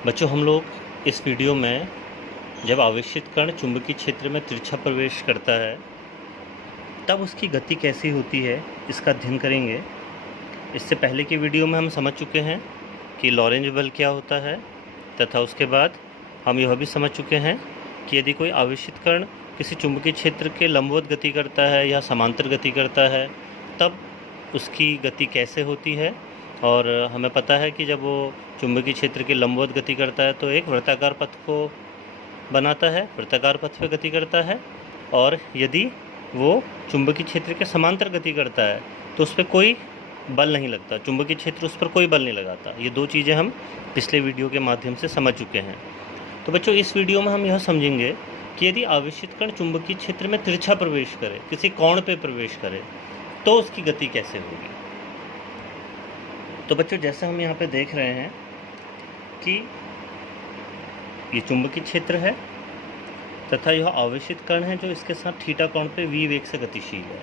बच्चों, हम लोग इस वीडियो में जब आवेशित कण चुंबकीय क्षेत्र में तिरछा प्रवेश करता है तब उसकी गति कैसी होती है, इसका अध्ययन करेंगे। इससे पहले की वीडियो में हम समझ चुके हैं कि लॉरेंज बल क्या होता है, तथा उसके बाद हम यह भी समझ चुके हैं कि यदि कोई आवेशित कण किसी चुंबकीय क्षेत्र के लंबवत गति करता है या समांतर गति करता है तब उसकी गति कैसे होती है। और हमें पता है कि जब वो चुंबकीय क्षेत्र के लंबवत गति करता है तो एक वृत्ताकार पथ को बनाता है, वृत्ताकार पथ पे गति करता है। और यदि वो चुंबकीय क्षेत्र के समांतर गति करता है तो उस पर कोई बल नहीं लगता, चुंबकीय क्षेत्र उस पर कोई बल नहीं लगाता। ये दो चीज़ें हम पिछले वीडियो के माध्यम से समझ चुके हैं। तो बच्चों, इस वीडियो में हम यह समझेंगे कि यदि आवेशित कण चुंबकीय क्षेत्र में तिरछा प्रवेश करे, किसी कोण पे प्रवेश करे, तो उसकी गति कैसे होगी। तो बच्चों, जैसे हम यहाँ पे देख रहे हैं कि ये चुंबकीय क्षेत्र है तथा यह आवेशित कण है जो इसके साथ थीटा कोण पे v वेग से गतिशील है।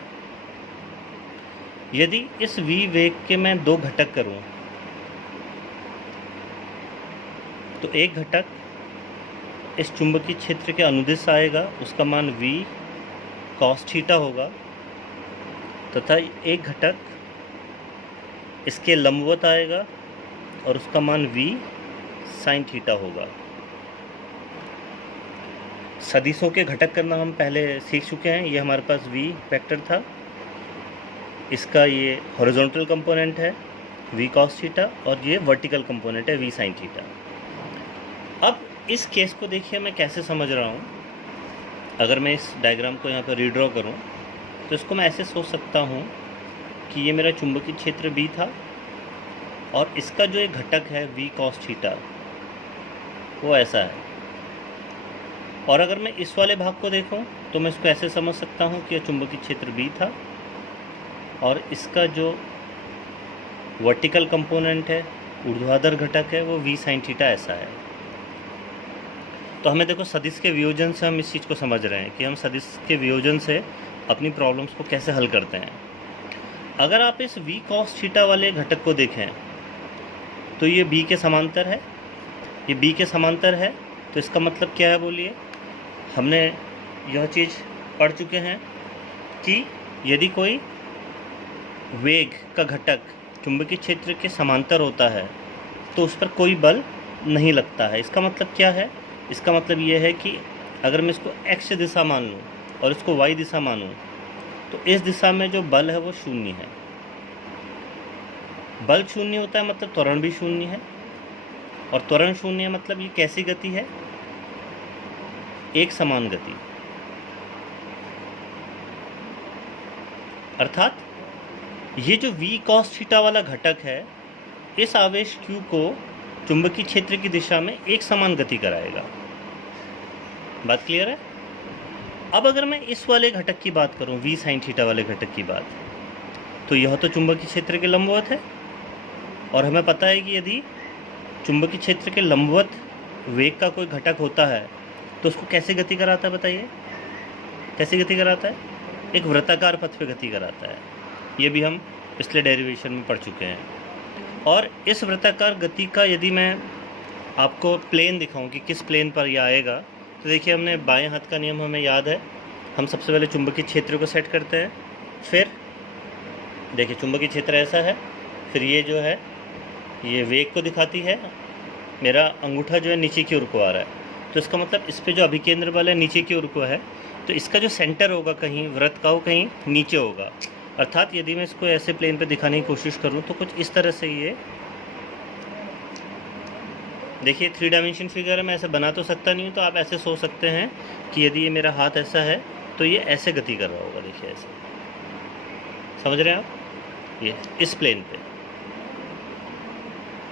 यदि इस v वेग के मैं दो घटक करूं तो एक घटक इस चुंबकीय क्षेत्र के अनुदिश आएगा, उसका मान v cos थीटा होगा, तथा एक घटक इसके लंबवत आएगा और उसका मान v sin थीटा होगा। सदिशों के घटक करना हम पहले सीख चुके हैं। ये हमारे पास v वेक्टर था, इसका ये हॉरिजॉन्टल कंपोनेंट है v cos थीटा और ये वर्टिकल कंपोनेंट है v sin थीटा। अब इस केस को देखिए मैं कैसे समझ रहा हूँ। अगर मैं इस डायग्राम को यहाँ पर रीड्रॉ करूँ तो इसको मैं ऐसे सोच सकता हूँ कि ये मेरा चुंबकीय क्षेत्र B था और इसका जो एक घटक है v cos थीटा वो ऐसा है। और अगर मैं इस वाले भाग को देखूं तो मैं इसको ऐसे समझ सकता हूं कि यह चुंबकीय क्षेत्र B था और इसका जो वर्टिकल कंपोनेंट है, ऊर्ध्वाधर घटक है, वो v sin थीटा ऐसा है। तो हमें देखो, सदिश के वियोजन से हम इस चीज़ को समझ रहे हैं कि हम सदिश के वियोजन से अपनी प्रॉब्लम्स को कैसे हल करते हैं। अगर आप इस v cos थीटा वाले घटक को देखें तो ये b के समांतर है, ये b के समांतर है। तो इसका मतलब क्या है बोलिए। हमने यह चीज़ पढ़ चुके हैं कि यदि कोई वेग का घटक चुंबकीय क्षेत्र के समांतर होता है तो उस पर कोई बल नहीं लगता है। इसका मतलब क्या है, इसका मतलब ये है कि अगर मैं इसको x दिशा मान लूँ और इसको y दिशा मानूँ तो इस दिशा में जो बल है वो शून्य है। बल शून्य होता है मतलब त्वरण भी शून्य है, और त्वरण शून्य है मतलब ये कैसी गति है, एक समान गति। अर्थात ये जो v cos थीटा वाला घटक है इस आवेश q को चुंबकीय क्षेत्र की दिशा में एक समान गति कराएगा। बात क्लियर है। अब अगर मैं इस वाले घटक की बात करूं, v sin थीटा वाले घटक की बात, तो यह तो चुंबकीय क्षेत्र के लंबवत है और हमें पता है कि यदि चुंबकीय क्षेत्र के लंबवत वेग का कोई घटक होता है तो उसको कैसे गति कराता है, बताइए कैसे गति कराता है। एक वृत्ताकार पथ पे गति कराता है। ये भी हम पिछले डेरिवेशन में पढ़ चुके हैं। और इस वृत्ताकार गति का यदि मैं आपको प्लेन दिखाऊं कि किस प्लेन पर यह आएगा, तो देखिए हमने बाएं हाथ का नियम हमें याद है। हम सबसे पहले चुंबकीय क्षेत्र को सेट करते हैं, फिर देखिए चुंबकीय क्षेत्र ऐसा है, फिर ये जो है ये वेग को दिखाती है। मेरा अंगूठा जो है नीचे की ओर को आ रहा है तो इसका मतलब इस पे जो अभिकेंद्र बल है नीचे की ओर को है, तो इसका जो सेंटर होगा कहीं वृत्त का वो कहीं नीचे होगा। अर्थात यदि मैं इसको ऐसे प्लेन पे दिखाने की कोशिश करूं तो कुछ इस तरह से ये देखिए 3 डायमेंशन फिगर है। मैं ऐसे बना तो सकता नहीं हूँ, तो आप ऐसे सोच सकते हैं कि यदि ये मेरा हाथ ऐसा है तो ये ऐसे गति कर रहा होगा। देखिए ऐसे, समझ रहे हैं आप। ये इस प्लेन पे,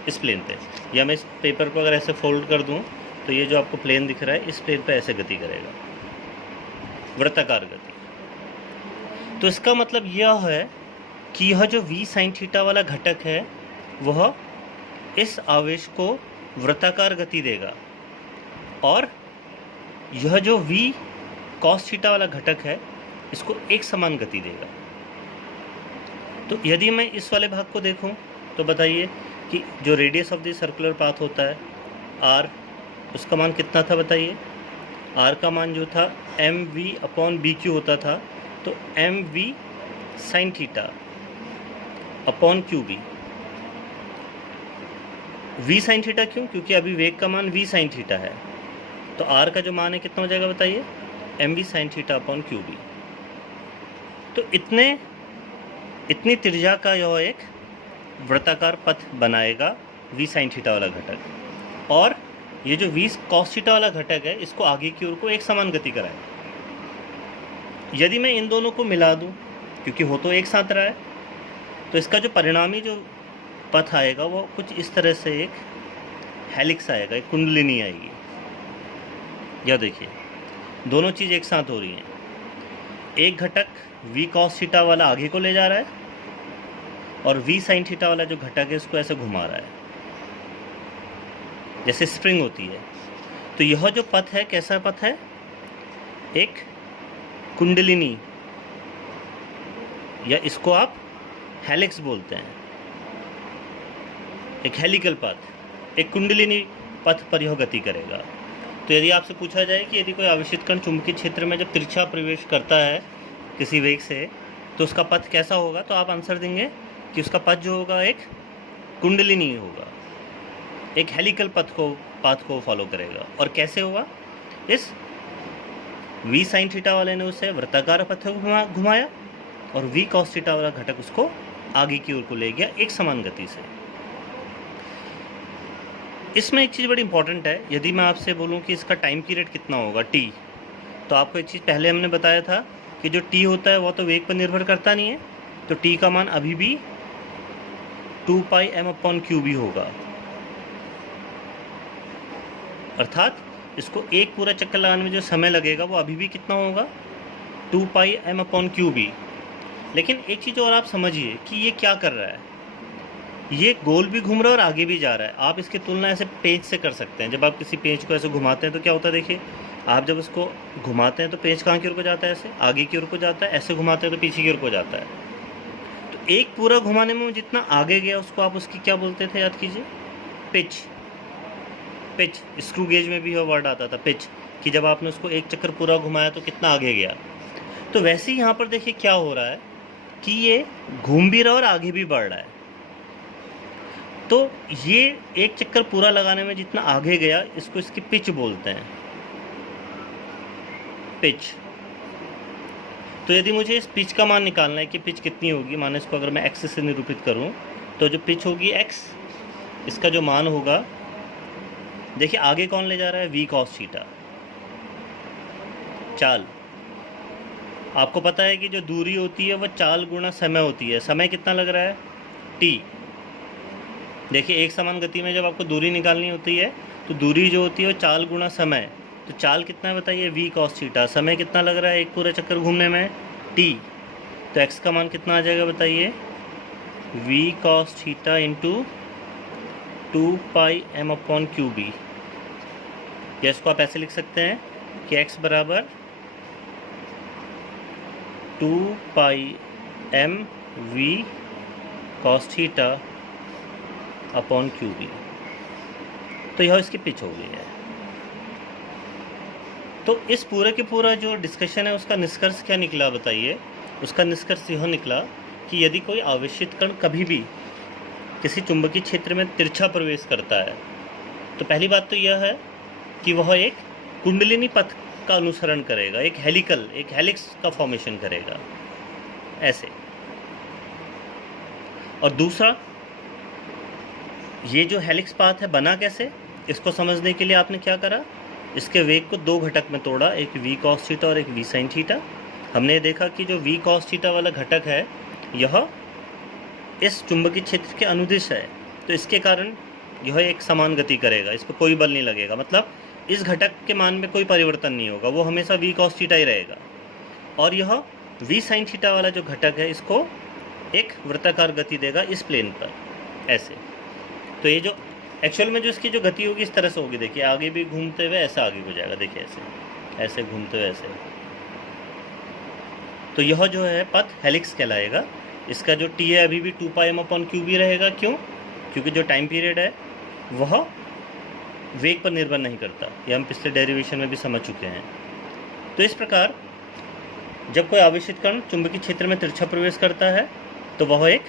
इस प्लेन पे, या मैं इस पेपर को अगर ऐसे फोल्ड कर दूं तो ये जो आपको प्लेन दिख रहा है इस प्लेन पे ऐसे गति करेगा, वृत्ताकार गति। तो इसका मतलब यह है कि यह जो v sin थीटा वाला घटक है वह इस आवेश को वृत्ताकार गति देगा और यह जो v cos थीटा वाला घटक है इसको एक समान गति देगा। तो यदि मैं इस वाले भाग को देखूं तो बताइए कि जो radius of the circular path होता है आर, उसका मान कितना था बताइए? आर का मान जो था M V upon B Q होता था, तो M V sine theta upon Q B. V sine theta क्यों? क्योंकि अभी वेग का मान वी साइन थीटा है, तो आर का जो मान है कितना हो जाएगा बताइए? M V sine theta upon Q B. तो इतनी त्रिज्या का यह एक वृत्ताकार पथ बनाएगा वी साइन थीटा वाला घटक, और ये जो वी कॉस थीटा वाला घटक है इसको आगे की ओर को एक समान गति कराएगा। यदि मैं इन दोनों को मिला दूं, क्योंकि हो तो एक साथ रहा है, तो इसका जो परिणामी जो पथ आएगा वो कुछ इस तरह से एक हेलिक्स आएगा, एक कुंडलिनी आएगी। यह देखिए दोनों चीज़ एक साथ हो रही हैं। एक घटक वी कॉस थीटा वाला आगे को ले जा रहा है और वी साइन थीटा वाला जो घटक है इसको ऐसे घुमा रहा है, जैसे स्प्रिंग होती है। तो यह जो पथ है कैसा पथ है? एक कुंडलिनी, या इसको आप हेलिक्स बोलते हैं, एक हेलिकल पथ, एक कुंडलिनी पथ पर यह गति करेगा। तो यदि आपसे पूछा जाए कि यदि कोई आवेशित कण चुंबकीय क्षेत्र में जब तिरछा प्रवेश करता है किसी वेग से, तो उसका पथ कैसा होगा, तो आप आंसर देंगे कि उसका पथ जो होगा एक कुंडलिनी होगा, एक हेलिकल पाथ को फॉलो करेगा। और कैसे होगा? इस वी साइन थीटा वाले ने उसे वृत्ताकार पथ घुमाया और वी कॉस थीटा वाला घटक उसको आगे की ओर को ले गया एक समान गति से। इसमें एक चीज़ बड़ी इंपॉर्टेंट है, यदि मैं आपसे बोलूं कि इसका टाइम पीरियड कितना होगा t, तो आपको एक चीज़ पहले हमने बताया था कि जो t होता है वो तो वेग पर निर्भर करता नहीं है, तो t का मान अभी भी 2 pi m upon Q B होगा। अर्थात इसको एक पूरा चक्कर लगाने में जो समय लगेगा वो अभी भी कितना होगा? 2 pi m upon Q B. लेकिन एक चीज़ और आप समझिए कि ये क्या कर रहा है, ये गोल भी घूम रहा है और आगे भी जा रहा है। आप इसकी तुलना ऐसे पेंच से कर सकते हैं। जब आप किसी पेंच को ऐसे घुमाते हैं तो क्या होता है, देखिए आप जब उसको घुमाते हैं तो पेंच कहाँ की ओर को जाता है? ऐसे आगे की ओर को जाता है, ऐसे घुमाते हैं तो पीछे की ओर को जाता है। तो एक पूरा घुमाने में जितना आगे गया उसको आप उसकी क्या बोलते थे, याद कीजिए? पिच। पिच, स्क्रू गेज में भी यह वर्ड आता था पिच, कि जब आपने उसको एक चक्कर पूरा घुमाया तो कितना आगे गया। तो वैसे ही यहाँ पर देखिए क्या हो रहा है कि ये घूम भी रहा है और आगे भी बढ़ रहा है। तो ये एक चक्कर पूरा लगाने में जितना आगे गया इसको इसकी पिच बोलते हैं, पिच। तो यदि मुझे इस पिच का मान निकालना है कि पिच कितनी होगी, माने इसको अगर मैं x से निरूपित करूं तो जो पिच होगी x, इसका जो मान होगा, देखिए आगे कौन ले जा रहा है? v cos थीटा, चाल। आपको पता है कि जो दूरी होती है वह चाल गुणा समय होती है। समय कितना लग रहा है? t। देखिए एक समान गति में जब आपको दूरी निकालनी होती है तो दूरी जो होती है वो चाल गुणा समय। तो चाल कितना है बताइए? v cos theta. समय कितना लग रहा है एक पूरा चक्कर घूमने में? t। तो x का मान कितना आ जाएगा बताइए? v cos theta into 2 pi m upon Q B. या इसको आप ऐसे लिख सकते हैं कि x बराबर 2 pi m v cos theta upon Q B. तो यह इसकी पिच हो गई है। तो इस पूरे के पूरा जो डिस्कशन है उसका निष्कर्ष क्या निकला बताइए? उसका निष्कर्ष यह निकला कि यदि कोई आवेशित कण कभी भी किसी चुंबकीय क्षेत्र में तिरछा प्रवेश करता है तो पहली बात तो यह है कि वह एक कुंडलिनी पथ का अनुसरण करेगा, एक हेलिक्स का फॉर्मेशन करेगा ऐसे। और दूसरा, ये जो हेलिक्स पाथ है बना कैसे, इसको समझने के लिए आपने क्या करा? इसके वेग को दो घटक में तोड़ा, एक वी कॉस थीटा और एक वी साइन थीटा। हमने देखा कि जो वी कॉस थीटा वाला घटक है यह इस चुंबकीय क्षेत्र के अनुदिश है, तो इसके कारण यह एक समान गति करेगा, इस पर कोई बल नहीं लगेगा। मतलब इस घटक के मान में कोई परिवर्तन नहीं होगा, वो हमेशा वी कॉस थीटा ही रहेगा। और यह वी साइन थीटा वाला जो घटक है इसको एक वृत्ताकार गति देगा इस प्लेन पर ऐसे। तो ये जो एक्चुअल में जो इसकी जो गति होगी इस तरह से होगी, देखिए आगे भी घूमते हुए ऐसा आगे हो जाएगा, देखिए ऐसे ऐसे घूमते हुए ऐसे। तो यह जो है पथ हेलिक्स कहलाएगा। इसका जो टी है अभी भी 2 pi m upon Q B रहेगा। क्यों? क्योंकि जो टाइम पीरियड है वह वेग पर निर्भर नहीं करता। ये हम पिछले डेरिवेशन में भी समझ चुके हैं। तो इस प्रकार जब कोई आवेशित कण चुंबकीय क्षेत्र में तिरछा प्रवेश करता है तो वह एक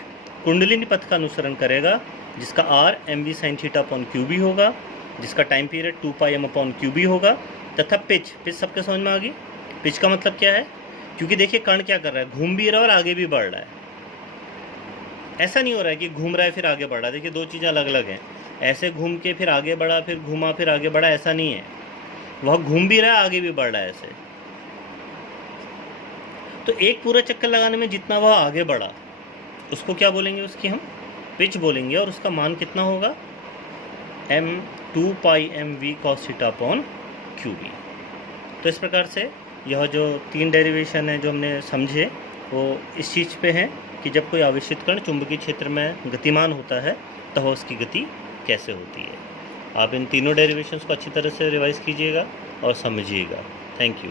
कुंडलिनी पथ का अनुसरण करेगा, जिसका r mv sin theta upon Q B होगा, जिसका time period 2 pi m upon Q B होगा, तथा पिच सबके समझ में आ गई। पिच का मतलब क्या है? क्योंकि देखिए कण क्या कर रहा है, घूम भी रहा है और आगे भी बढ़ रहा है। ऐसा नहीं हो रहा है कि घूम रहा है फिर आगे बढ़ रहा है। देखिए दो चीज़ें अलग अलग हैं। ऐसे घूम के फिर आगे बढ़ा, फिर घूमा, फिर आगे बढ़ा, ऐसा नहीं है। वह घूम भी रहा है, आगे भी बढ़ रहा है ऐसे। तो एक पूरा चक्कर लगाने में जितना वह आगे बढ़ा उसको क्या बोलेंगे, उसकी हम पिच बोलेंगे, और उसका मान कितना होगा, m 2 pi mv cos theta upon Q B. तो इस प्रकार से यह जो 3 डेरिवेशन है जो हमने समझे वो इस चीज़ पे हैं कि जब कोई आवेशित कण चुंबकीय क्षेत्र में गतिमान होता है तो वह उसकी गति कैसे होती है। आप इन तीनों डेरिवेशंस को अच्छी तरह से रिवाइज कीजिएगा और समझिएगा। Thank you.